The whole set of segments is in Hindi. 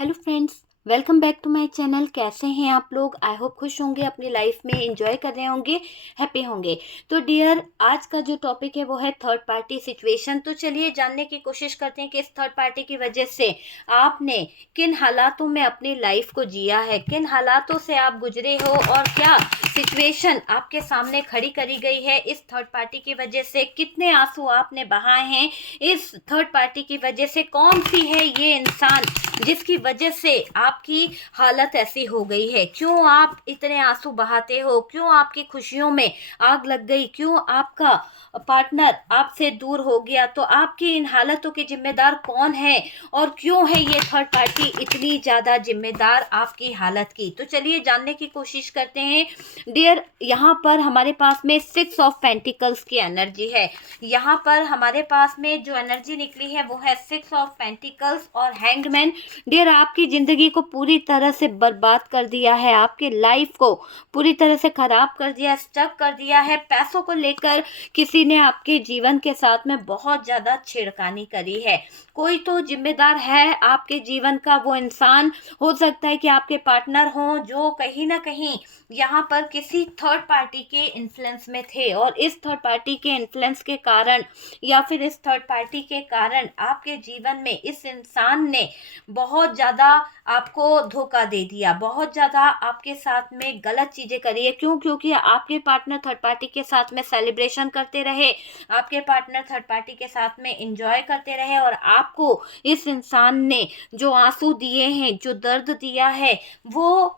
Hello friends, welcome back to my channel. कैसे हैं आप लोग? आई होप खुश होंगे, अपनी लाइफ में एंजॉय कर रहे होंगे, हैप्पी होंगे। तो डियर, आज का जो टॉपिक है वो है थर्ड पार्टी सिचुएशन। तो चलिए जानने की कोशिश करते हैं कि इस थर्ड पार्टी की वजह से आपने किन हालातों में अपनी लाइफ को जिया है, किन हालातों से आप गुजरे हो और क्या सिचुएशन आपके सामने खड़ी करी गई है इस थर्ड पार्टी की वजह से। कितने आंसू आपने बहाए हैं इस थर्ड पार्टी की वजह से। कौन सी है ये इंसान जिसकी वजह से आपकी हालत ऐसी हो गई है? क्यों आप इतने आंसू बहाते हो? क्यों आपकी खुशियों में आग लग गई? क्यों आपका पार्टनर आपसे दूर हो गया? तो आपकी इन हालतों के जिम्मेदार कौन है और क्यों है ये थर्ड पार्टी इतनी ज़्यादा जिम्मेदार आपकी हालत की? तो चलिए जानने की कोशिश करते हैं डियर। यहाँ पर हमारे पास में 6 ऑफ पेंटिकल्स की एनर्जी है। यहाँ पर हमारे पास में जो एनर्जी निकली है वो है 6 ऑफ पेंटिकल्स और हैंगमैन। डियर, आपकी ज़िंदगी को पूरी तरह से बर्बाद कर दिया है, आपकी लाइफ को पूरी तरह से ख़राब कर दिया, स्टक कर दिया है। पैसों को लेकर किसी ने आपके जीवन के साथ में बहुत ज़्यादा छेड़खानी करी है। कोई तो जिम्मेदार है आपके जीवन का। वो इंसान हो सकता है कि आपके पार्टनर हों जो कहीं ना कहीं यहाँ पर किसी थर्ड पार्टी के इन्फ्लुएंस में थे, और इस थर्ड पार्टी के इन्फ्लुएंस के कारण या फिर इस थर्ड पार्टी के कारण आपके जीवन में इस इंसान ने बहुत ज़्यादा आपको धोखा दे दिया, बहुत ज़्यादा आपके साथ में गलत चीज़ें करी है। क्यों? क्योंकि आपके पार्टनर थर्ड पार्टी के साथ में सेलिब्रेशन करते रहे, आपके पार्टनर थर्ड पार्टी के साथ में एंजॉय करते रहे, और आपको इस इंसान ने जो आंसू दिए हैं, जो दर्द दिया है, वो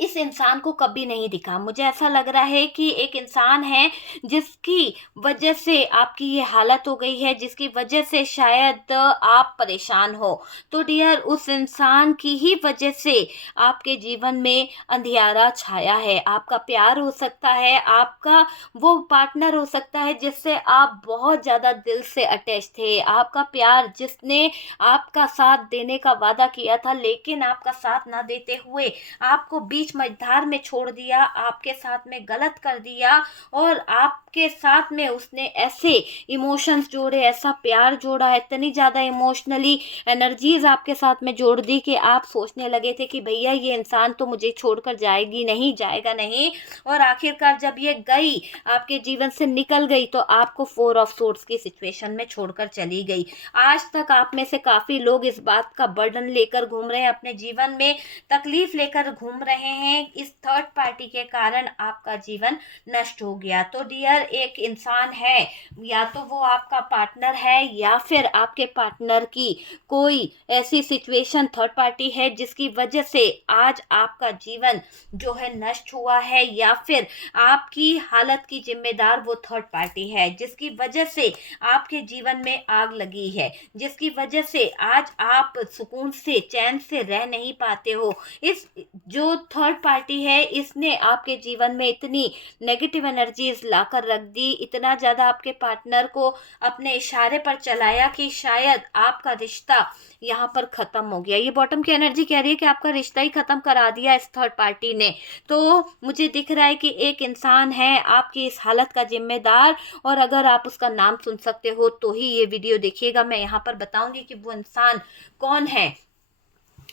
इस इंसान को कभी नहीं दिखा। मुझे ऐसा लग रहा है कि एक इंसान है जिसकी वजह से आपकी ये हालत हो गई है, जिसकी वजह से शायद आप परेशान हो। तो डियर, उस इंसान की ही वजह से आपके जीवन में अंधियारा छाया है। आपका प्यार हो सकता है, आपका वो पार्टनर हो सकता है जिससे आप बहुत ज़्यादा दिल से अटैच थे, आपका प्यार जिसने आपका साथ देने का वादा किया था लेकिन आपका साथ ना देते हुए आपको बीच मझधार में छोड़ दिया, आपके साथ में गलत कर दिया, और आपके साथ में उसने ऐसे इमोशंस जोड़े, ऐसा प्यार जोड़ा, इतनी ज़्यादा इमोशनली एनर्जीज आपके साथ में जोड़ दी कि आप सोचने लगे थे कि भैया ये इंसान तो मुझे छोड़कर जाएगी नहीं, जाएगा नहीं। और आखिरकार जब ये गई, आपके जीवन से निकल गई, तो आपको 4 ऑफ सोर्ड्स की सिचुएशन में छोड़कर चली गई। आज तक आप में से काफ़ी लोग इस बात का बर्डन लेकर घूम रहे हैं, अपने जीवन में तकलीफ लेकर घूम रहे हैं। इस थर्ड पार्टी के कारण आपका जीवन नष्ट हो गया। तो डियर, एक इंसान है, या तो वो आपका पार्टनर है या फिर आपके पार्टनर की कोई ऐसी सिचुएशन थर्ड पार्टी है जिसकी वजह से आज आपका जीवन जो है नष्ट हुआ है, या फिर आपकी हालत की जिम्मेदार वो थर्ड पार्टी है जिसकी वजह से आपके जीवन में आग लगी है, जिसकी वजह से आज आप सुकून से चैन से रह नहीं पाते हो। इस जो थर्ड पार्टी है इसने आपके जीवन में इतनी नेगेटिव एनर्जीज लाकर रख दी, इतना ज़्यादा आपके पार्टनर को अपने इशारे पर चलाया कि शायद आपका रिश्ता यहाँ पर ख़त्म हो गया। ये बॉटम की एनर्जी कह रही है कि आपका रिश्ता ही ख़त्म करा दिया इस थर्ड पार्टी ने। तो मुझे दिख रहा है कि एक इंसान है आपकी इस हालत का जिम्मेदार, और अगर आप उसका नाम सुन सकते हो तो ही ये वीडियो देखिएगा। मैं यहाँ पर बताऊंगी कि वो इंसान कौन है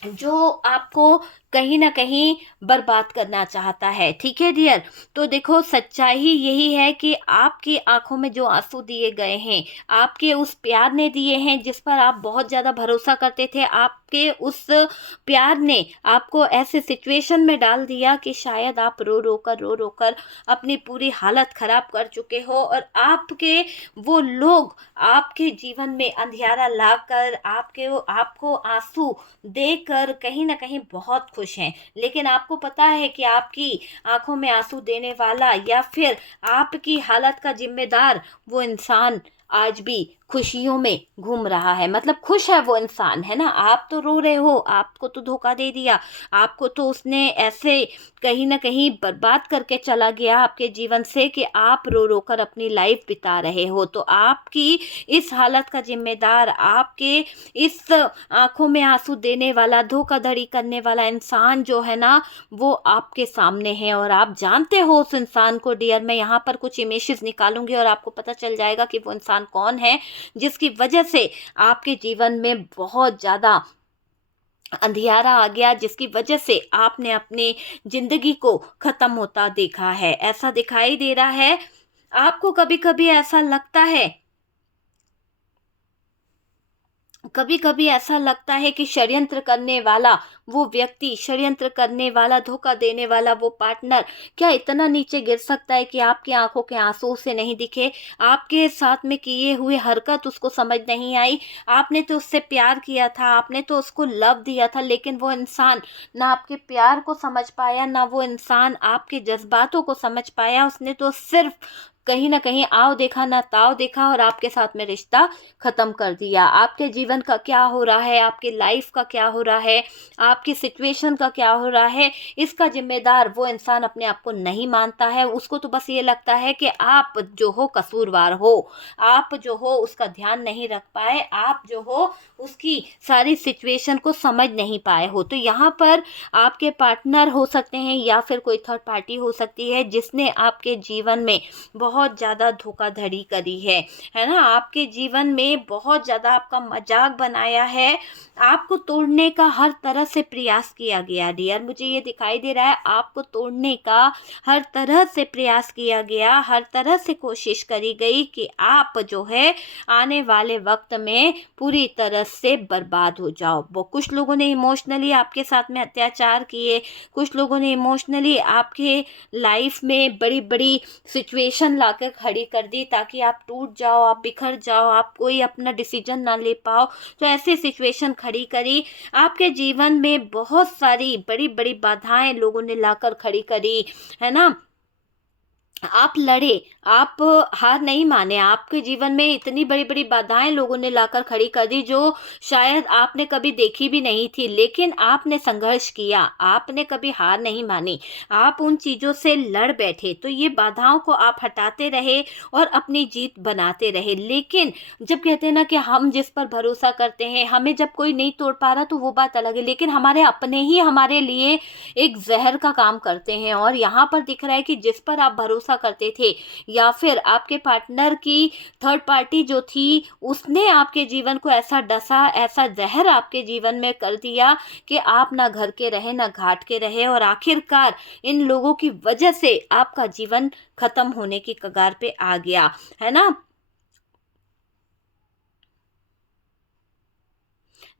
जो आपको कहीं ना कहीं बर्बाद करना चाहता है। ठीक है डियर, तो देखो सच्चाई यही है कि आपकी आंखों में जो आंसू दिए गए हैं, आपके उस प्यार ने दिए हैं जिस पर आप बहुत ज़्यादा भरोसा करते थे। आपके उस प्यार ने आपको ऐसे सिचुएशन में डाल दिया कि शायद आप रो रो कर अपनी पूरी हालत ख़राब कर चुके हो, और आपके वो लोग आपके जीवन में अंधियारा लाकर आपको आंसू देकर कहीं ना कहीं बहुत खुश हैं। लेकिन आपको पता है कि आपकी आंखों में आंसू देने वाला या फिर आपकी हालत का जिम्मेदार वो इंसान आज भी खुशियों में घूम रहा है। मतलब खुश है वो इंसान, है ना। आप तो रो रहे हो, आपको तो धोखा दे दिया, आपको तो उसने ऐसे कहीं ना कहीं बर्बाद करके चला गया आपके जीवन से कि आप रो रो कर अपनी लाइफ बिता रहे हो। तो आपकी इस हालत का जिम्मेदार, आपके इस आंखों में आंसू देने वाला, धोखाधड़ी करने वाला इंसान जो है ना, वो आपके सामने है, और आप जानते हो उस इंसान को। डियर, मैं यहाँ पर कुछ इमेजेस निकालूंगी और आपको पता चल जाएगा कि वो इंसान कौन है जिसकी वजह से आपके जीवन में बहुत ज़्यादा अंधियारा आ गया, जिसकी वजह से आपने अपनी ज़िंदगी को ख़त्म होता देखा है। ऐसा दिखाई दे रहा है, आपको कभी-कभी ऐसा लगता है, कभी-कभी ऐसा लगता है कि षड्यंत्र करने वाला वो व्यक्ति, षड्यंत्र करने वाला, धोखा देने वाला वो पार्टनर क्या इतना नीचे गिर सकता है कि आपकी आँखों के आँसू उसे नहीं दिखे? आपके साथ में किए हुए हरकत उसको समझ नहीं आई? आपने तो उससे प्यार किया था, आपने तो उसको लव दिया था, लेकिन वो इंसान ना आपके प्यार को समझ पाया, ना वो इंसान आपके जज़्बातों को समझ पाया। उसने तो सिर्फ़ कहीं न कहीं आओ देखा ना ताव देखा और आपके साथ में रिश्ता ख़त्म कर दिया। आपके जीवन का क्या हो रहा है, आपकी लाइफ़ का क्या हो रहा है, आपकी सिचुएशन का क्या हो रहा है, इसका ज़िम्मेदार वो इंसान अपने आप को नहीं मानता है। उसको तो बस ये लगता है कि आप जो हो कसूरवार हो, आप जो हो उसका ध्यान नहीं रख पाए, आप जो हो उसकी सारी सिचुएशन को समझ नहीं पाए हो। तो यहाँ पर आपके पार्टनर हो सकते हैं या फिर कोई थर्ड पार्टी हो सकती है, जिसने आपके जीवन में बहुत ज़्यादा धोखाधड़ी करी है ना? आपके जीवन में बहुत ज़्यादा आपका मज़ाक बनाया है, आपको तोड़ने का हर तरह से प्रयास किया गया डियर। मुझे ये दिखाई दे रहा है, आपको तोड़ने का हर तरह से प्रयास किया गया, हर तरह से कोशिश करी गई कि आप जो है आने वाले वक़्त में पूरी तरह से बर्बाद हो जाओ। वो कुछ लोगों ने इमोशनली आपके साथ में अत्याचार किए, कुछ लोगों ने इमोशनली आपके लाइफ़ में बड़ी-बड़ी सिचुएशन लाकर खड़ी कर दी ताकि आप टूट जाओ, आप बिखर जाओ, आप कोई अपना डिसीजन ना ले पाओ। तो ऐसे सिचुएशन खड़ी करी, आपके जीवन में बहुत सारी बड़ी-बड़ी बाधाएँ लोगों ने लाकर खड़ी करी, है ना? आप लड़े, आप हार नहीं माने, आपके जीवन में इतनी बड़ी-बड़ी बाधाएँ लोगों ने लाकर खड़ी कर दी जो शायद आपने कभी देखी भी नहीं थी, लेकिन आपने संघर्ष किया, आपने कभी हार नहीं मानी, आप उन चीज़ों से लड़ बैठे। तो ये बाधाओं को आप हटाते रहे और अपनी जीत बनाते रहे। लेकिन जब कहते हैं ना कि हम जिस पर भरोसा करते हैं, हमें जब कोई नहीं तोड़ पा रहा तो वो बात अलग है, लेकिन हमारे अपने ही हमारे लिए एक ज़हर का काम करते हैं। और यहाँ पर दिख रहा है कि जिस पर आप भरोसा करते थे या फिर आपके पार्टनर की थर्ड पार्टी जो थी, उसने आपके जीवन को ऐसा डसा, ऐसा ज़हर आपके जीवन में कर दिया कि आप ना घर के रहे ना घाट के रहे और आखिरकार इन लोगों की वजह से आपका जीवन खत्म होने की कगार पे आ गया, है ना?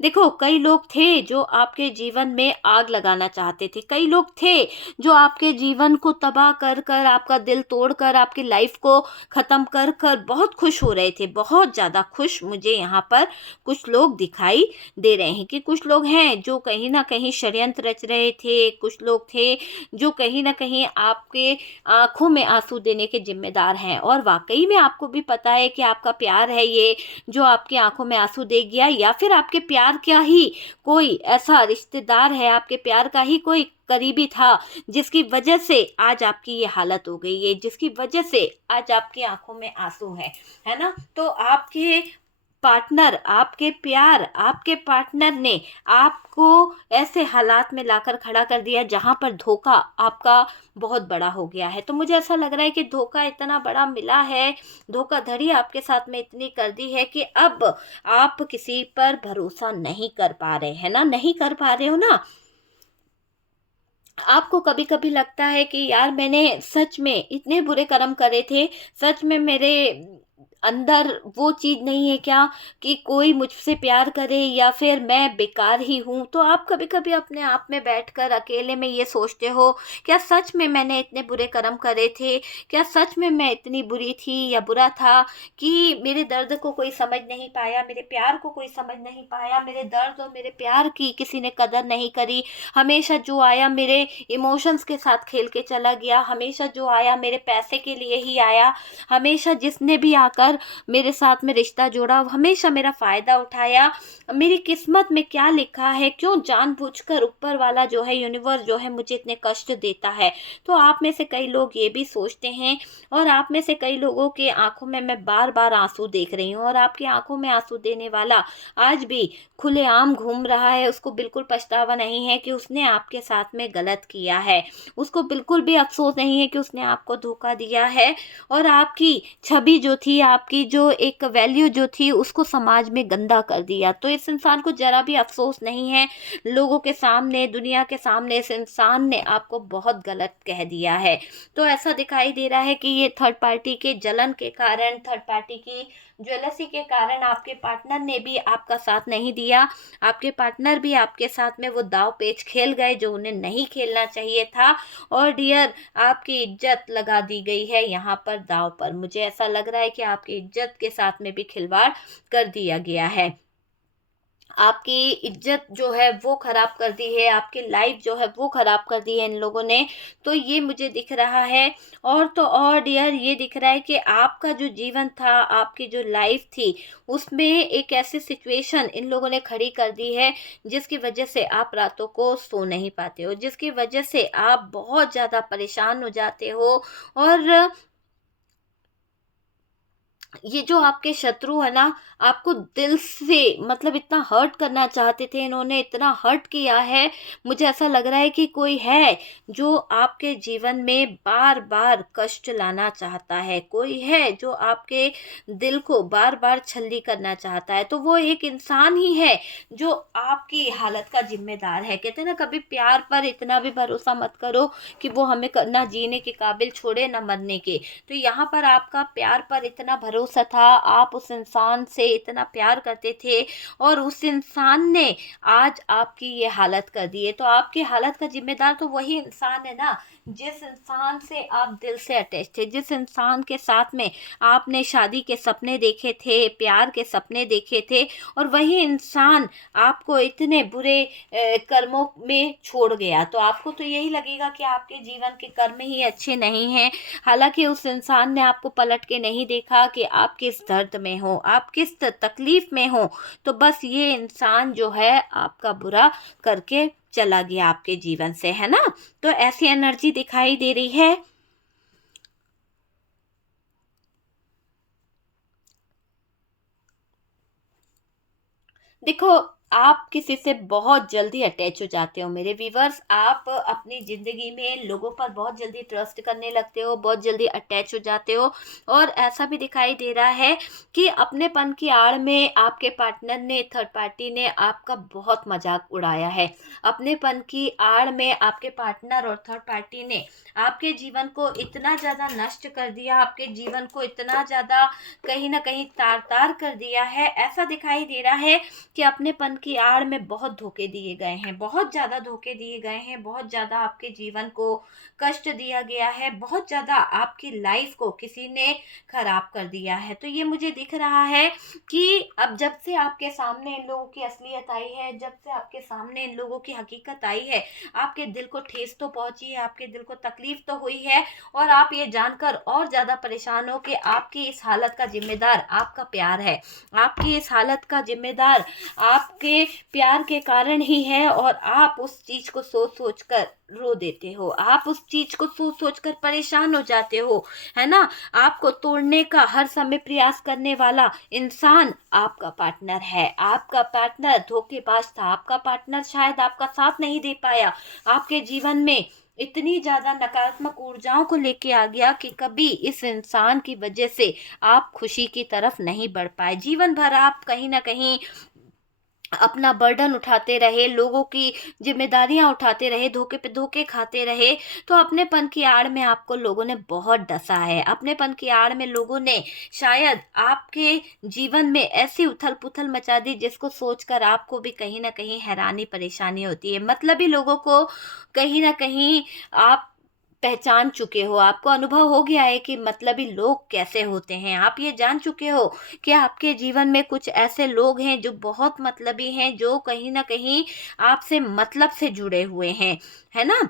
देखो, कई लोग थे जो आपके जीवन में आग लगाना चाहते थे, कई लोग थे जो आपके जीवन को तबाह कर कर, आपका दिल तोड़ कर, आपकी लाइफ को ख़त्म कर कर बहुत खुश हो रहे थे, बहुत ज़्यादा खुश। मुझे यहाँ पर कुछ लोग दिखाई दे रहे हैं कि कुछ लोग हैं जो कहीं न कहीं षड्यंत्र रच रहे थे, कुछ लोग थे जो कहीं न कहीं आपके आँखों में आँसू देने के ज़िम्मेदार हैं। और वाक़ई में आपको भी पता है कि आपका प्यार है ये जो आपकी आँखों में आँसू दे गया, या फिर आपके प्यार का ही कोई ऐसा रिश्तेदार है, आपके प्यार का ही कोई करीबी था जिसकी वजह से आज आपकी ये हालत हो गई है, जिसकी वजह से आज आपकी आँखों में आँसू हैं, है ना? तो आपके पार्टनर, आपके प्यार, आपके पार्टनर ने आपको ऐसे हालात में लाकर खड़ा कर दिया जहाँ पर धोखा आपका बहुत बड़ा हो गया है। तो मुझे ऐसा लग रहा है कि धोखा इतना बड़ा मिला है, धोखाधड़ी आपके साथ में इतनी कर दी है कि अब आप किसी पर भरोसा नहीं कर पा रहे, है ना? नहीं कर पा रहे हो ना? आपको कभी-कभी लगता है कि यार मैंने सच में इतने बुरे कर्म करे थे, सच में मेरे अंदर वो चीज़ नहीं है क्या कि कोई मुझसे प्यार करे या फिर मैं बेकार ही हूँ? तो आप कभी-कभी अपने आप में बैठकर अकेले में ये सोचते हो, क्या सच में मैंने इतने बुरे कर्म करे थे? क्या सच में मैं इतनी बुरी थी या बुरा था कि मेरे दर्द को कोई समझ नहीं पाया, मेरे प्यार को कोई समझ नहीं पाया, मेरे दर्द और मेरे प्यार की किसी ने कदर नहीं करी? हमेशा जो आया मेरे इमोशंस के साथ खेल के चला गया, हमेशा जो आया मेरे पैसे के लिए ही आया, हमेशा जिसने भी आकर मेरे साथ में रिश्ता जोड़ा हमेशा मेरा फ़ायदा उठाया। मेरी किस्मत में क्या लिखा है, क्यों जानबूझकर ऊपर वाला जो है, यूनिवर्स जो है मुझे इतने कष्ट देता है? तो आप में से कई लोग ये भी सोचते हैं और आप में से कई लोगों के आँखों में मैं बार-बार आँसू देख रही हूँ और आपकी आँखों में आँसू देने वाला आज भी खुलेआम घूम रहा है। उसको बिल्कुल पछतावा नहीं है कि उसने आपके साथ में गलत किया है। उसको बिल्कुल भी अफ़सोस नहीं है कि उसने आपको धोखा दिया है और आपकी छवि जो थी, आप आपकी जो एक वैल्यू जो थी उसको समाज में गंदा कर दिया। तो इस इंसान को ज़रा भी अफ़सोस नहीं है, लोगों के सामने, दुनिया के सामने इस इंसान ने आपको बहुत गलत कह दिया है। तो ऐसा दिखाई दे रहा है कि ये थर्ड पार्टी के जलन के कारण, थर्ड पार्टी की जेलसी के कारण आपके पार्टनर ने भी आपका साथ नहीं दिया। आपके पार्टनर भी आपके साथ में वो दाव पेच खेल गए जो उन्हें नहीं खेलना चाहिए था। और डियर, आपकी इज्जत लगा दी गई है यहाँ पर दाव पर। मुझे ऐसा लग रहा है कि आपकी इज्जत के साथ में भी खिलवाड़ कर दिया गया है। आपकी इज्जत जो है वो खराब कर दी है, आपकी लाइफ जो है वो खराब कर दी है इन लोगों ने। तो ये मुझे दिख रहा है। और तो और डियर, ये दिख रहा है कि आपका जो जीवन था, आपकी जो लाइफ थी, उसमें एक ऐसी सिचुएशन इन लोगों ने खड़ी कर दी है जिसकी वजह से आप रातों को सो नहीं पाते हो, जिसकी वजह से आप बहुत ज़्यादा परेशान हो जाते हो। और ये जो आपके शत्रु है ना, आपको दिल से मतलब इतना हर्ट करना चाहते थे, इन्होंने इतना हर्ट किया है। मुझे ऐसा लग रहा है कि कोई है जो आपके जीवन में बार बार कष्ट लाना चाहता है, कोई है जो आपके दिल को बार बार छल्ली करना चाहता है। तो वो एक इंसान ही है जो आपकी हालत का जिम्मेदार है। कहते हैं ना, कभी प्यार पर इतना भी भरोसा मत करो कि वो हमें ना जीने के काबिल छोड़े ना मरने के। तो यहाँ पर आपका प्यार पर इतना भरोसा था, आप उस इंसान से इतना प्यार करते थे, और उस इंसान ने आज आपकी ये हालत कर दी है। तो आपकी हालत का जिम्मेदार तो वही इंसान है ना, जिस इंसान से आप दिल से अटैच थे, जिस इंसान के साथ में आपने शादी के सपने देखे थे, प्यार के सपने देखे थे, और वही इंसान आपको इतने बुरे कर्मों में छोड़ गया। तो आपको तो यही लगेगा कि आपके जीवन के कर्म ही अच्छे नहीं हैं। हालांकि उस इंसान ने आपको पलट के नहीं देखा कि आप किस दर्द में हो, आप किस तकलीफ में हो। तो बस ये इंसान जो है आपका बुरा करके चला गया आपके जीवन से, है ना। तो ऐसी एनर्जी दिखाई दे रही है। देखो, आप किसी से बहुत जल्दी अटैच हो जाते हो मेरे व्यूवर्स। आप अपनी ज़िंदगी में लोगों पर बहुत जल्दी ट्रस्ट करने लगते हो, बहुत जल्दी अटैच हो जाते हो। और ऐसा भी दिखाई दे रहा है कि अपनेपन की आड़ में आपके पार्टनर ने, थर्ड पार्टी ने आपका बहुत मजाक उड़ाया है। अपनेपन की आड़ में आपके पार्टनर और थर्ड पार्टी ने आपके जीवन को इतना ज़्यादा नष्ट कर दिया, आपके जीवन को इतना ज़्यादा कहीं ना कहीं तार तार कर दिया है। ऐसा दिखाई दे रहा है कि अपनेपन की आड़ में बहुत धोखे दिए गए हैं, बहुत ज़्यादा धोखे दिए गए हैं, बहुत ज़्यादा आपके जीवन को कष्ट दिया गया है, बहुत ज़्यादा आपकी लाइफ को किसी ने खराब कर दिया है। तो ये मुझे दिख रहा है कि अब जब से आपके सामने इन लोगों की असलियत आई है, जब से आपके सामने इन लोगों की हकीकत आई है, आपके दिल को ठेस तो पहुंची है, आपके दिल को तकलीफ तो हुई है। और आप ये जानकर और ज़्यादा परेशान हो कि आपकी इस हालत का जिम्मेदार आपका प्यार है, आपकी इस हालत का जिम्मेदार आपके प्यार के कारण ही है। और आप उस चीज को सोच सोच कर रो देते हो, आप उस चीज को सोच सोच कर परेशान हो जाते हो, है ना। आपको तोड़ने का हर समय प्रयास करने वाला इंसान आपका पार्टनर है। आपका पार्टनर धोखेबाज था, आपका पार्टनर शायद आपका साथ नहीं दे पाया, आपके जीवन में इतनी ज्यादा नकारात्मक ऊर्जाओं को लेके आ गया कि कभी इस इंसान की वजह से आप खुशी की तरफ नहीं बढ़ पाए। जीवन भर आप कहीं ना कहीं अपना बर्डन उठाते रहे, लोगों की जिम्मेदारियां उठाते रहे, धोखे पे धोखे खाते रहे। तो अपनेपन की आड़ में आपको लोगों ने बहुत डसा है, अपनेपन की आड़ में लोगों ने शायद आपके जीवन में ऐसी उथल पुथल मचा दी जिसको सोचकर आपको भी कहीं ना कहीं हैरानी परेशानी होती है। मतलबी लोगों को कहीं ना कहीं आप पहचान चुके हो, आपको अनुभव हो गया है कि मतलबी लोग कैसे होते हैं। आप ये जान चुके हो कि आपके जीवन में कुछ ऐसे लोग हैं जो बहुत मतलबी हैं, जो कहीं ना कहीं आपसे मतलब से जुड़े हुए हैं, है ना।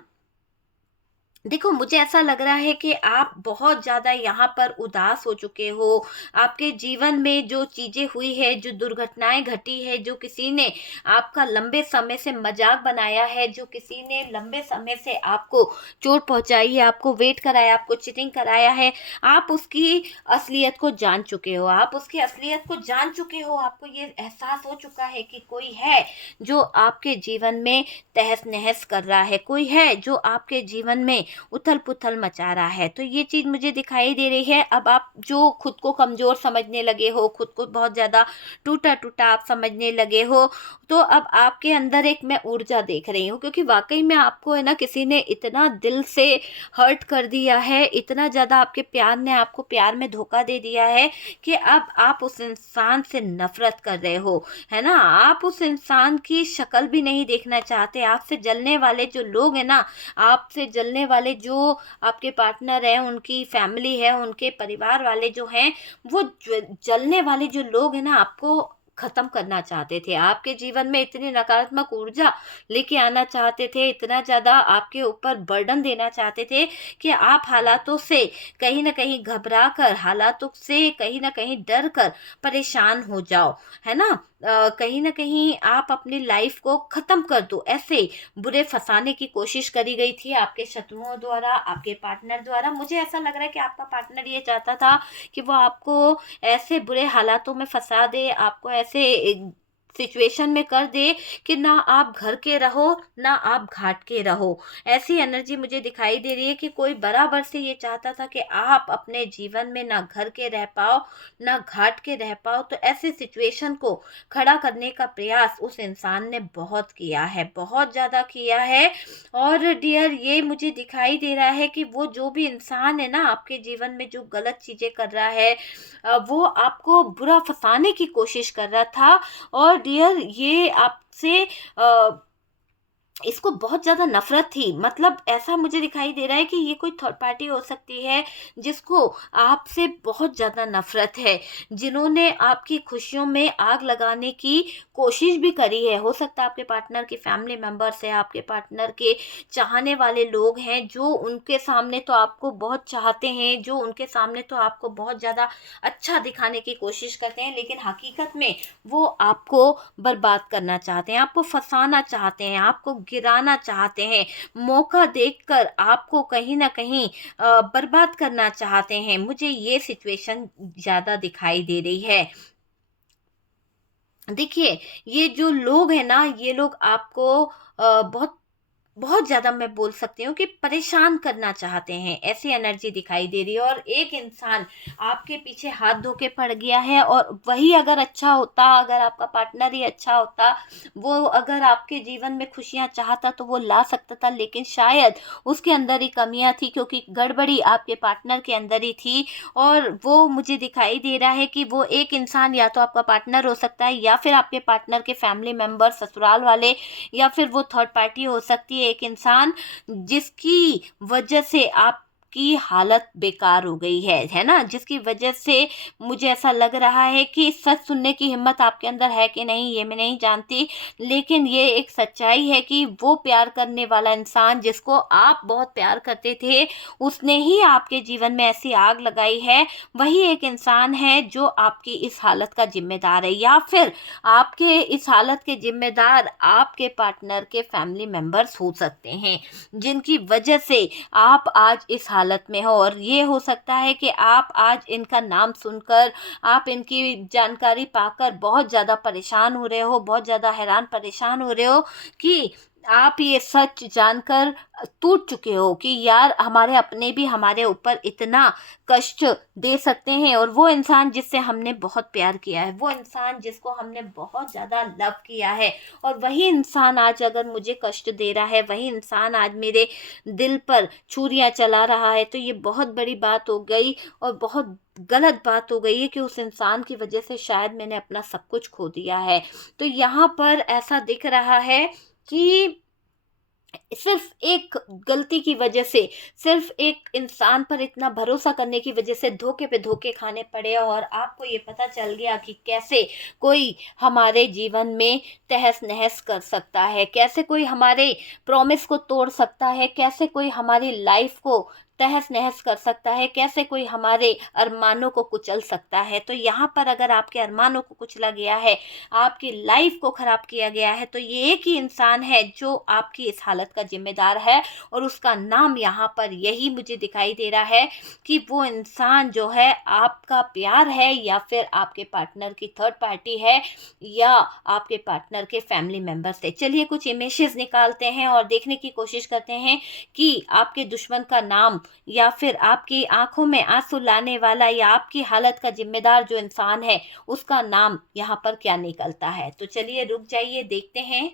देखो, मुझे ऐसा लग रहा है कि आप बहुत ज़्यादा यहाँ पर उदास हो चुके हो। आपके जीवन में जो चीज़ें हुई है, जो दुर्घटनाएं घटी है, जो किसी ने आपका लंबे समय से मजाक बनाया है, जो किसी ने लंबे समय से आपको चोट पहुंचाई है, आपको वेट कराया, आपको चीटिंग कराया है, आप उसकी असलियत को जान चुके हो, आप उसकी असलियत को जान चुके हो। आपको ये एहसास हो चुका है कि कोई है जो आपके जीवन में तहस नहस कर रहा है, कोई है जो आपके जीवन में उथल पुथल मचा रहा है। तो ये चीज़ मुझे दिखाई दे रही है। अब आप जो खुद को कमज़ोर समझने लगे हो, खुद को बहुत ज़्यादा टूटा टूटा आप समझने लगे हो, तो अब आपके अंदर एक मैं ऊर्जा देख रही हूँ, क्योंकि वाकई में आपको है ना किसी ने इतना दिल से हर्ट कर दिया है, इतना ज़्यादा आपके प्यार ने आपको प्यार में धोखा दे दिया है कि अब आप उस इंसान से नफरत कर रहे हो, है ना। आप उस इंसान की शक्ल भी नहीं देखना चाहते। आपसे जलने वाले जो लोग हैं ना, आपसे जलने वाले जो आपके पार्टनर हैं, उनकी फैमिली है, उनके परिवार वाले जो हैं, वो जलने वाले जो लोग हैं ना, आपको खत्म करना चाहते थे। आपके जीवन में इतनी नकारात्मक ऊर्जा लेके आना चाहते थे, इतना ज़्यादा आपके ऊपर बर्डन देना चाहते थे कि आप हालातों से कहीं न कहीं घबरा कर, हालातों से कहीं न कहीं डर कर परेशान हो जाओ, है ना। कहीं न कहीं आप अपनी लाइफ को ख़त्म कर दो, ऐसे बुरे फँसाने की कोशिश करी गई थी आपके शत्रुओं द्वारा, आपके पार्टनर द्वारा। मुझे ऐसा लग रहा है कि आपका पार्टनर ये चाहता था कि वो आपको ऐसे बुरे हालातों में फँसा दे, आपको ऐसे सिचुएशन में कर दे कि ना आप घर के रहो, ना आप घाट के रहो। ऐसी एनर्जी मुझे दिखाई दे रही है कि कोई बराबर से ये चाहता था कि आप अपने जीवन में ना घर के रह पाओ, ना घाट के रह पाओ। तो ऐसी सिचुएशन को खड़ा करने का प्रयास उस इंसान ने बहुत किया है, बहुत ज़्यादा किया है। और डियर, ये मुझे दिखाई दे रहा है कि वो जो भी इंसान है ना आपके जीवन में जो गलत चीज़ें कर रहा है, वो आपको बुरा फंसाने की कोशिश कर रहा था। और डियर, ये आपसे इसको बहुत ज़्यादा नफ़रत थी। मतलब ऐसा मुझे दिखाई दे रहा है कि ये कोई थर्ड पार्टी हो सकती है जिसको आपसे बहुत ज़्यादा नफ़रत है, जिन्होंने आपकी खुशियों में आग लगाने की कोशिश भी करी है। हो सकता है आपके पार्टनर के फैमिली मेंबर्स हैं, आपके पार्टनर के चाहने वाले लोग हैं, जो उनके सामने तो आपको बहुत चाहते हैं, जो उनके सामने तो आपको बहुत ज़्यादा अच्छा दिखाने की कोशिश करते हैं, लेकिन हकीकत में वो आपको बर्बाद करना चाहते हैं, आपको फँसाना चाहते हैं, आपको गिराना चाहते हैं, मौका देखकर आपको कहीं न कहीं बर्बाद करना चाहते हैं। मुझे ये सिचुएशन ज़्यादा दिखाई दे रही है। देखिए, ये जो लोग हैं ना, ये लोग आपको बहुत बहुत ज़्यादा मैं बोल सकती हूँ कि परेशान करना चाहते हैं, ऐसी एनर्जी दिखाई दे रही है। और एक इंसान आपके पीछे हाथ धो के पड़ गया है, और वही अगर अच्छा होता, अगर आपका पार्टनर ही अच्छा होता, वो अगर आपके जीवन में खुशियाँ चाहता तो वो ला सकता था, लेकिन शायद उसके अंदर ही कमियाँ थी, क्योंकि गड़बड़ी आपके पार्टनर के अंदर ही थी। और वो मुझे दिखाई दे रहा है कि वो एक इंसान या तो आपका पार्टनर हो सकता है, या फिर आपके पार्टनर के फैमिली मेंबर, ससुराल वाले, या फिर वो थर्ड पार्टी हो सकती है, एक इंसान जिसकी वजह से आपकी हालत बेकार हो गई है ना, जिसकी वजह से मुझे ऐसा लग रहा है कि सच सुनने की हिम्मत आपके अंदर है कि नहीं ये मैं नहीं जानती, लेकिन ये एक सच्चाई है कि वो प्यार करने वाला इंसान जिसको आप बहुत प्यार करते थे, उसने ही आपके जीवन में ऐसी आग लगाई है। वही एक इंसान है जो आपकी इस हालत का जिम्मेदार है, या फिर आपके इस हालत के जिम्मेदार आपके पार्टनर के फैमिली मेंबर्स हो सकते हैं, जिनकी वजह से आप आज इस हालत में हो। और ये हो सकता है कि आप आज इनका नाम सुनकर, आप इनकी जानकारी पाकर बहुत ज़्यादा परेशान हो रहे हो, बहुत ज़्यादा हैरान परेशान हो रहे हो कि आप ये सच जानकर टूट चुके हो कि यार, हमारे अपने भी हमारे ऊपर इतना कष्ट दे सकते हैं। और वो इंसान जिससे हमने बहुत प्यार किया है, वो इंसान जिसको हमने बहुत ज़्यादा लव किया है, और वही इंसान आज अगर मुझे कष्ट दे रहा है, वही इंसान आज मेरे दिल पर छुरियां चला रहा है, तो ये बहुत बड़ी बात हो गई और बहुत गलत बात हो गई है कि उस इंसान की वजह से शायद मैंने अपना सब कुछ खो दिया है। तो यहाँ पर ऐसा दिख रहा है कि सिर्फ एक गलती की वजह से, सिर्फ एक इंसान पर इतना भरोसा करने की वजह से धोखे पे धोखे खाने पड़े, और आपको ये पता चल गया कि कैसे कोई हमारे जीवन में तहस नहस कर सकता है, कैसे कोई हमारे प्रॉमिस को तोड़ सकता है, कैसे कोई हमारी लाइफ को तहस नहस कर सकता है, कैसे कोई हमारे अरमानों को कुचल सकता है। तो यहाँ पर अगर आपके अरमानों को कुचला गया है, आपकी लाइफ को खराब किया गया है, तो ये एक ही इंसान है जो आपकी इस हालत का जिम्मेदार है, और उसका नाम यहाँ पर यही मुझे दिखाई दे रहा है कि वो इंसान जो है आपका प्यार है, या फिर आपके पार्टनर की थर्ड पार्टी है, या आपके पार्टनर के फैमिली मेंबर्स है। चलिए कुछ इमेजेस निकालते हैं और देखने की कोशिश करते हैं कि आपके दुश्मन का नाम, या फिर आपकी आंखों में आंसू लाने वाला, या आपकी हालत का जिम्मेदार जो इंसान है, उसका नाम यहाँ पर क्या निकलता है। तो चलिए रुक जाइए, देखते हैं।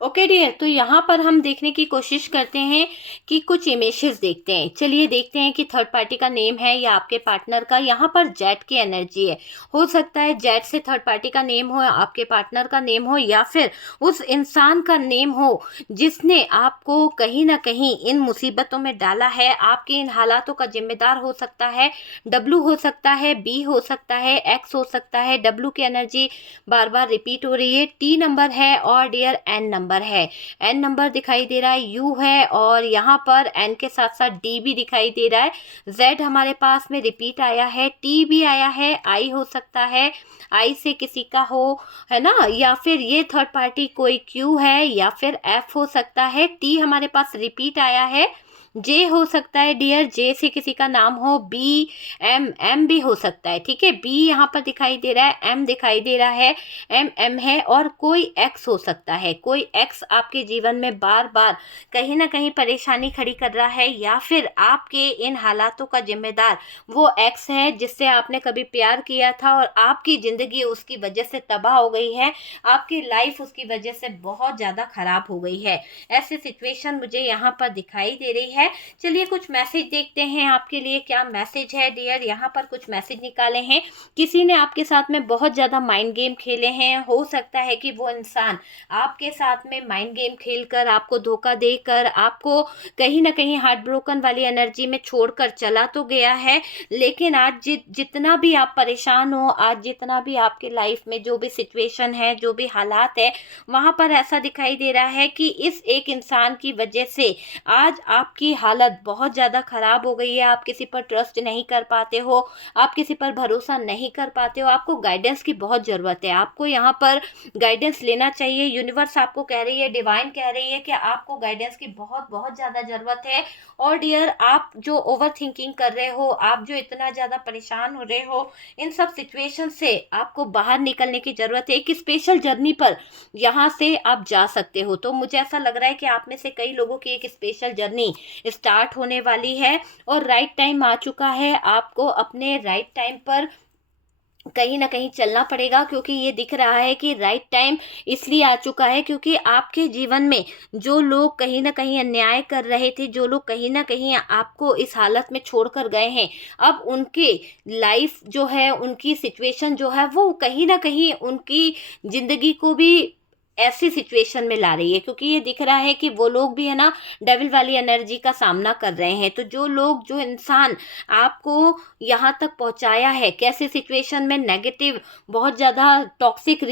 ओके डियर, तो यहाँ पर हम देखने की कोशिश करते हैं कि कुछ इमेजेस देखते हैं। चलिए देखते हैं कि थर्ड पार्टी का नेम है या आपके पार्टनर का। यहाँ पर जेट की एनर्जी है। हो सकता है जेट से थर्ड पार्टी का नेम हो, आपके पार्टनर का नेम हो, या फिर उस इंसान का नेम हो जिसने आपको कहीं ना कहीं इन मुसीबतों में डाला है। आपके इन हालातों का जिम्मेदार हो सकता है डब्लू, हो सकता है बी, हो सकता है एक्स, हो सकता है डब्लू की एनर्जी बार बार रिपीट हो रही है, टी नंबर है, और डियर एन नंबर है। एन नंबर दिखाई दे रहा है, यू है, और यहाँ पर एन के साथ साथ डी भी दिखाई दे रहा है। जेड हमारे पास में रिपीट आया है, टी भी आया है, आई हो सकता है, आई से किसी का हो, है ना, या फिर ये थर्ड पार्टी कोई क्यू है, या फिर एफ हो सकता है। टी हमारे पास रिपीट आया है, जे हो सकता है डियर, जे से किसी का नाम हो, बी, एम, एम भी हो सकता है। ठीक है, बी यहाँ पर दिखाई दे रहा है, एम दिखाई दे रहा है, एम, एम है, और कोई एक्स हो सकता है। कोई एक्स आपके जीवन में बार बार कहीं ना कहीं परेशानी खड़ी कर रहा है, या फिर आपके इन हालातों का जिम्मेदार वो एक्स है जिससे आपने कभी प्यार किया था, और आपकी ज़िंदगी उसकी वजह से तबाह हो गई है, आपकी लाइफ उसकी वजह से बहुत ज़्यादा ख़राब हो गई है। ऐसी सिचुएशन मुझे यहाँ पर दिखाई दे रही है। चलिए कुछ मैसेज देखते हैं आपके लिए क्या मैसेज है डियर। यहाँ पर कुछ मैसेज निकाले हैं। किसी ने आपके साथ में बहुत ज़्यादा माइंड गेम खेले हैं। हो सकता है कि वो इंसान आपके साथ में माइंड गेम खेलकर, आपको धोखा देकर, आपको कहीं ना कहीं हार्ट ब्रोकन वाली एनर्जी में छोड़कर चला तो गया है, लेकिन आज जितना भी आप परेशान हो, आज जितना भी आपके लाइफ में जो भी सिचुएशन है, जो भी हालात है, वहाँ पर ऐसा दिखाई दे रहा है कि इस एक इंसान की वजह से आज आपकी हालत बहुत ज़्यादा ख़राब हो गई है। आप किसी पर ट्रस्ट नहीं कर पाते हो, आप किसी पर भरोसा नहीं कर पाते हो, आपको गाइडेंस की बहुत ज़रूरत है। आपको यहाँ पर गाइडेंस लेना चाहिए। यूनिवर्स आपको कह रही है, डिवाइन कह रही है कि आपको गाइडेंस की बहुत बहुत ज़्यादा ज़रूरत है। और डियर, आप जो ओवर थिंकिंग कर रहे हो, आप जो इतना ज़्यादा परेशान हो रहे हो, इन सब सिचुएशन से आपको बाहर निकलने की ज़रूरत है। एक स्पेशल जर्नी पर यहाँ से आप जा सकते हो। तो मुझे ऐसा लग रहा है कि आप में से कई लोगों की एक स्पेशल जर्नी स्टार्ट होने वाली है, और राइट टाइम आ चुका है। आपको अपने राइट टाइम पर कहीं ना कहीं चलना पड़ेगा, क्योंकि ये दिख रहा है कि राइट टाइम इसलिए आ चुका है क्योंकि आपके जीवन में जो लोग कहीं ना कहीं अन्याय कर रहे थे, जो लोग कहीं ना कहीं आपको इस हालत में छोड़कर गए हैं, अब उनके लाइफ जो है, उनकी सिचुएशन जो है, वो कहीं ना कहीं उनकी ज़िंदगी को भी ऐसी सिचुएशन में ला रही है, क्योंकि ये दिख रहा है कि वो लोग भी है ना डेविल वाली एनर्जी का सामना कर रहे हैं। तो जो लोग, जो इंसान आपको यहाँ तक पहुँचाया है, कैसे सिचुएशन में, नेगेटिव, बहुत ज़्यादा टॉक्सिक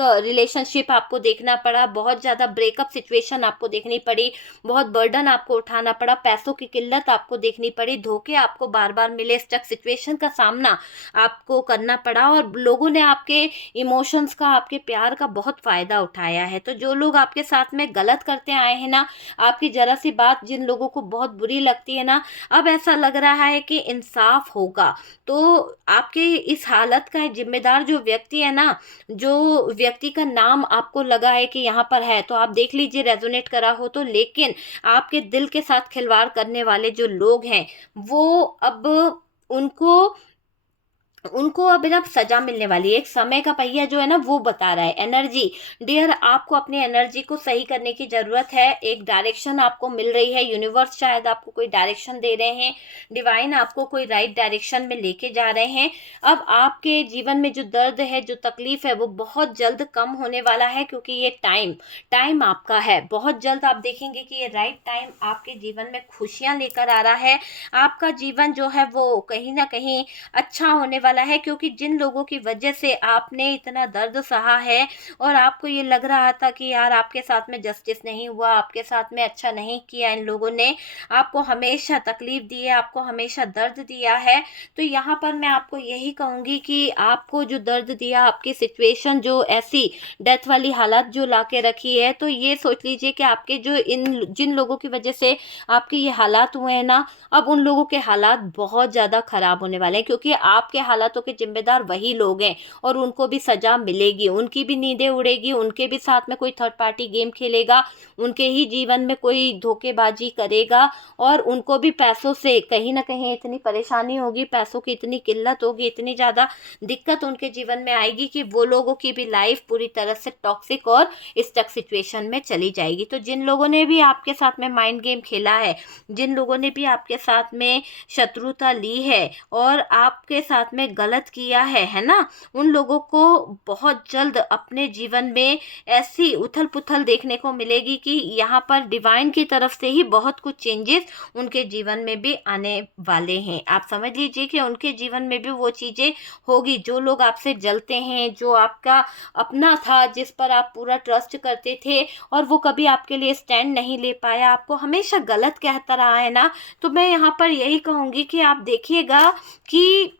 रिलेशनशिप आपको देखना पड़ा, बहुत ज़्यादा ब्रेकअप सिचुएशन आपको देखनी पड़ी, बहुत बर्डन आपको उठाना पड़ा, पैसों की किल्लत आपको देखनी पड़ी, धोखे आपको बार बार मिले, स्टक सिचुएशन का सामना आपको करना पड़ा, और लोगों ने आपके इमोशंस का, आपके प्यार का बहुत फ़ायदा उठाया है। तो जो लोग आपके साथ में गलत करते आए हैं ना, आपकी ज़रा सी बात जिन लोगों को बहुत बुरी लगती है ना, अब ऐसा लग रहा है कि इंसाफ होगा। तो आपके इस हालत का जिम्मेदार जो व्यक्ति है ना, जो व्यक्ति का नाम आपको लगा है कि यहाँ पर है, तो आप देख लीजिए रेजोनेट करा हो तो। लेकिन आपके दिल के साथ खिलवाड़ करने वाले जो लोग हैं, वो अब उनको उनको अब ना सजा मिलने वाली है। एक समय का पहिया जो है ना, वो बता रहा है। एनर्जी डियर, आपको अपनी एनर्जी को सही करने की ज़रूरत है। एक डायरेक्शन आपको मिल रही है। यूनिवर्स शायद आपको कोई डायरेक्शन दे रहे हैं, डिवाइन आपको कोई राइट डायरेक्शन में लेके जा रहे हैं। अब आपके जीवन में जो दर्द है, जो तकलीफ है, वो बहुत जल्द कम होने वाला है, क्योंकि ये टाइम आपका है। बहुत जल्द आप देखेंगे कि ये राइट टाइम आपके जीवन में खुशियाँ लेकर आ रहा है। आपका जीवन जो है वो कहीं ना कहीं अच्छा होने वाला वाला है, क्योंकि जिन लोगों की वजह से आपने इतना दर्द सहा है और आपको ये लग रहा था कि यार आपके साथ में जस्टिस नहीं हुआ, आपके साथ में अच्छा नहीं किया इन लोगों ने, आपको हमेशा तकलीफ दी है, आपको हमेशा दर्द दिया है, तो यहाँ पर मैं आपको यही कहूँगी कि आपको जो दर्द दिया, आपकी सिचुएशन जो ऐसी डेथ वाली हालत जो ला के रखी है, तो ये सोच लीजिए कि आपके जो इन जिन लोगों की वजह से आपके ये हालात हुए हैं ना, अब उन लोगों के हालात बहुत ज़्यादा ख़राब होने वाले हैं, क्योंकि आपके हालातों के जिम्मेदार वही लोग हैं और उनको भी सज़ा मिलेगी, उनकी भी नींदें उड़ेगी, उनके भी साथ में कोई थर्ड पार्टी गेम खेलेगा, उनके ही जीवन में कोई धोखेबाजी करेगा और उनको भी पैसों से कहीं ना कहीं इतनी परेशानी होगी, पैसों की इतनी किल्लत होगी, इतनी ज़्यादा दिक्कत उनके जीवन में आएगी कि वो लोगों की भी लाइफ पूरी तरह से टॉक्सिक और स्टक सिचुएशन में चली जाएगी। तो जिन लोगों ने भी आपके साथ में माइंड गेम खेला है, जिन लोगों ने भी आपके साथ में शत्रुता ली है और आपके साथ में गलत किया है ना, उन लोगों को बहुत जल्द अपने जीवन में ऐसी उथल पुथल देखने को मिलेगी कि यहाँ पर डिवाइन की तरफ से ही बहुत कुछ चेंजेस उनके जीवन में भी आने वाले हैं। आप समझ लीजिए कि उनके जीवन में भी वो चीज़ें होगी, जो लोग आपसे जलते हैं, जो आपका अपना था, जिस पर आप पूरा ट्रस्ट करते थे और वो कभी आपके लिए स्टैंड नहीं ले पाया, आपको हमेशा गलत कहता रहा है ना, तो मैं यहाँ पर यही कहूँगी कि आप देखिएगा कि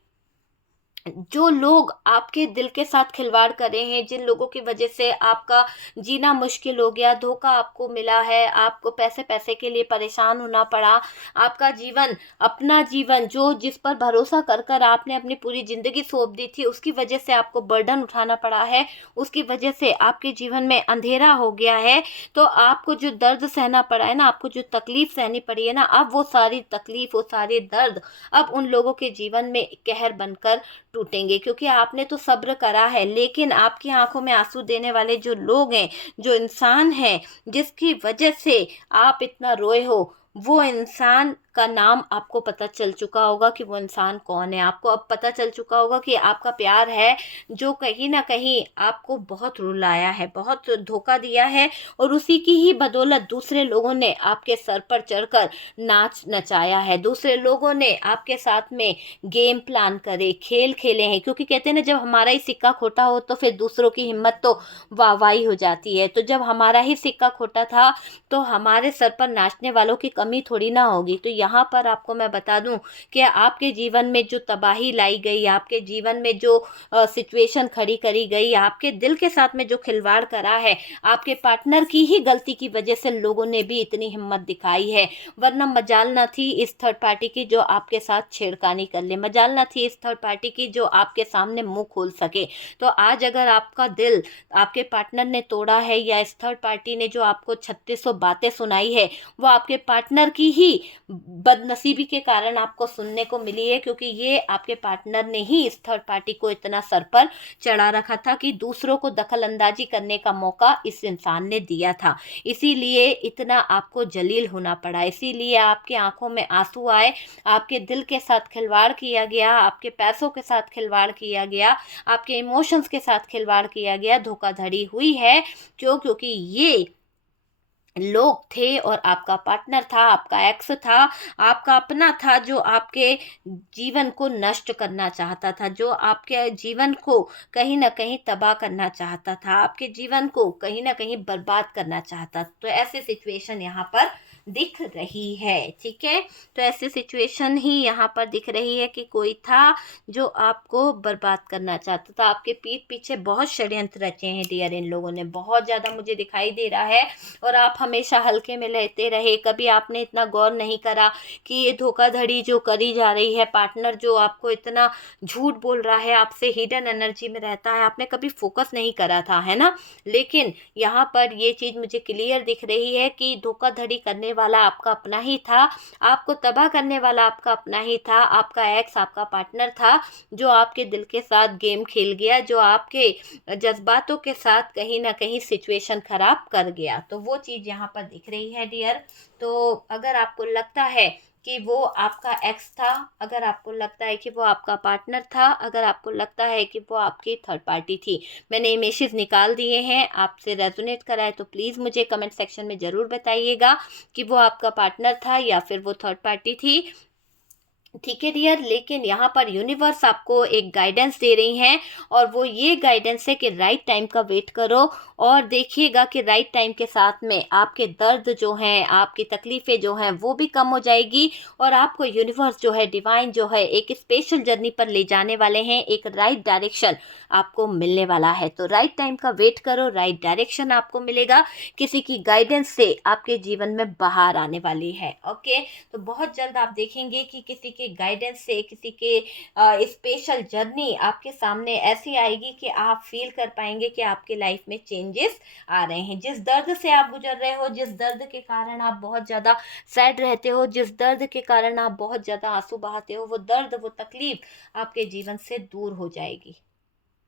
जो लोग आपके दिल के साथ खिलवाड़ कर रहे हैं, जिन लोगों की वजह से आपका जीना मुश्किल हो गया, धोखा आपको मिला है, आपको पैसे पैसे के लिए परेशान होना पड़ा, आपका जीवन, अपना जीवन जो जिस पर भरोसा कर कर आपने अपनी पूरी ज़िंदगी सौंप दी थी, उसकी वजह से आपको बर्डन उठाना पड़ा है, उसकी वजह से आपके जीवन में अंधेरा हो गया है, तो आपको जो दर्द सहना पड़ा है ना, आपको जो तकलीफ़ सहनी पड़ी है ना, अब वो सारी तकलीफ़, वो सारे दर्द अब उन लोगों के जीवन में कहर बनकर टूटेंगे, क्योंकि आपने तो सब्र करा है, लेकिन आपकी आंखों में आंसू देने वाले जो लोग हैं, जो इंसान हैं, जिसकी वजह से आप इतना रोए हो, वो इंसान का नाम आपको पता चल चुका होगा कि वो इंसान कौन है। आपको अब पता चल चुका होगा कि आपका प्यार है जो कहीं ना कहीं आपको बहुत रुलाया है, बहुत धोखा दिया है, और उसी की ही बदौलत दूसरे लोगों ने आपके सर पर चढ़कर नाच नचाया है, दूसरे लोगों ने आपके साथ में गेम प्लान करे, खेल खेले हैं, क्योंकि कहते हैं ना, जब हमारा ही सिक्का खोटा हो तो फिर दूसरों की हिम्मत तो वाहवाही हो जाती है। तो जब हमारा ही सिक्का खोटा था तो हमारे सर पर नाचने वालों की कमी थोड़ी ना होगी। तो यहाँ पर आपको मैं बता दूं कि आपके जीवन में जो तबाही लाई गई, आपके जीवन में जो सिचुएशन खड़ी करी गई, आपके दिल के साथ में जो खिलवाड़ करा है, आपके पार्टनर की ही गलती की वजह से लोगों ने भी इतनी हिम्मत दिखाई है, वरना मजाल न थी इस थर्ड पार्टी की जो आपके साथ छेड़खानी कर ले, मजाल न थी इस थर्ड पार्टी की जो आपके सामने मुंह खोल सके। तो आज अगर आपका दिल आपके पार्टनर ने तोड़ा है, या इस थर्ड पार्टी ने जो आपको 3600 बातें सुनाई है, वो आपके पार्टनर की ही बदनसीबी के कारण आपको सुनने को मिली है, क्योंकि ये आपके पार्टनर ने ही इस थर्ड पार्टी को इतना सर पर चढ़ा रखा था कि दूसरों को दखल अंदाजी करने का मौका इस इंसान ने दिया था, इसीलिए इतना आपको जलील होना पड़ा, इसीलिए आपकी आंखों में आंसू आए, आपके दिल के साथ खिलवाड़ किया गया, आपके पैसों के साथ खिलवाड़ किया गया, आपके इमोशंस के साथ खिलवाड़ किया गया, धोखाधड़ी हुई है। क्योंकि ये लोग थे और आपका पार्टनर था, आपका एक्स था, आपका अपना था, जो आपके जीवन को नष्ट करना चाहता था, जो आपके जीवन को कहीं ना कहीं तबाह करना चाहता था, आपके जीवन को कहीं ना कहीं बर्बाद करना चाहता। तो ऐसी सिचुएशन यहाँ पर दिख रही है, ठीक है। तो ऐसी सिचुएशन ही यहाँ पर दिख रही है कि कोई था जो आपको बर्बाद करना चाहता था, आपके पीठ पीछे बहुत षड्यंत्र रचे हैं डियर, इन लोगों ने बहुत ज़्यादा मुझे दिखाई दे रहा है, और आप हमेशा हल्के में लेते रहे, कभी आपने इतना गौर नहीं करा कि ये धोखाधड़ी जो करी जा रही है, पार्टनर जो आपको इतना झूठ बोल रहा है, आपसे हिडन एनर्जी में रहता है, आपने कभी फोकस नहीं करा था, है ना। लेकिन यहाँ पर ये चीज़ मुझे क्लियर दिख रही है कि धोखाधड़ी करने वाला आपका अपना ही था, आपको तबाह करने वाला आपका अपना ही था, आपका एक्स, आपका पार्टनर था, जो आपके दिल के साथ गेम खेल गया, जो आपके जज्बातों के साथ कहीं ना कहीं सिचुएशन खराब कर गया। तो वो चीज़ यहाँ पर दिख रही है डियर। तो अगर आपको लगता है कि वो आपका एक्स था, अगर आपको लगता है कि वो आपका पार्टनर था, अगर आपको लगता है कि वो आपकी थर्ड पार्टी थी, मैंने इमेजेस निकाल दिए हैं, आपसे रेजोनेट करा है तो प्लीज़ मुझे कमेंट सेक्शन में ज़रूर बताइएगा कि वो आपका पार्टनर था या फिर वो थर्ड पार्टी थी। ठीक है डियर, लेकिन यहाँ पर यूनिवर्स आपको एक गाइडेंस दे रही हैं, और वो ये गाइडेंस है कि राइट टाइम का वेट करो, और देखिएगा कि राइट टाइम के साथ में आपके दर्द जो हैं, आपकी तकलीफ़ें जो हैं वो भी कम हो जाएगी, और आपको यूनिवर्स जो है, डिवाइन जो है, एक स्पेशल जर्नी पर ले जाने वाले हैं, एक राइट डायरेक्शन आपको मिलने वाला है। तो राइट टाइम का वेट करो, राइट डायरेक्शन आपको मिलेगा, किसी की गाइडेंस से आपके जीवन में बाहर आने वाली है। ओके, तो बहुत जल्द आप देखेंगे कि किसी के गाइडेंस से, किसी के स्पेशल जर्नी आपके सामने ऐसी आएगी कि आप फील कर पाएंगे कि आपके लाइफ में चेंजेस आ रहे हैं। जिस दर्द से आप गुजर रहे हो, जिस दर्द के कारण आप बहुत ज़्यादा सैड रहते हो, जिस दर्द के कारण आप बहुत ज़्यादा आंसू बहाते हो, वो दर्द, वो तकलीफ आपके जीवन से दूर हो जाएगी।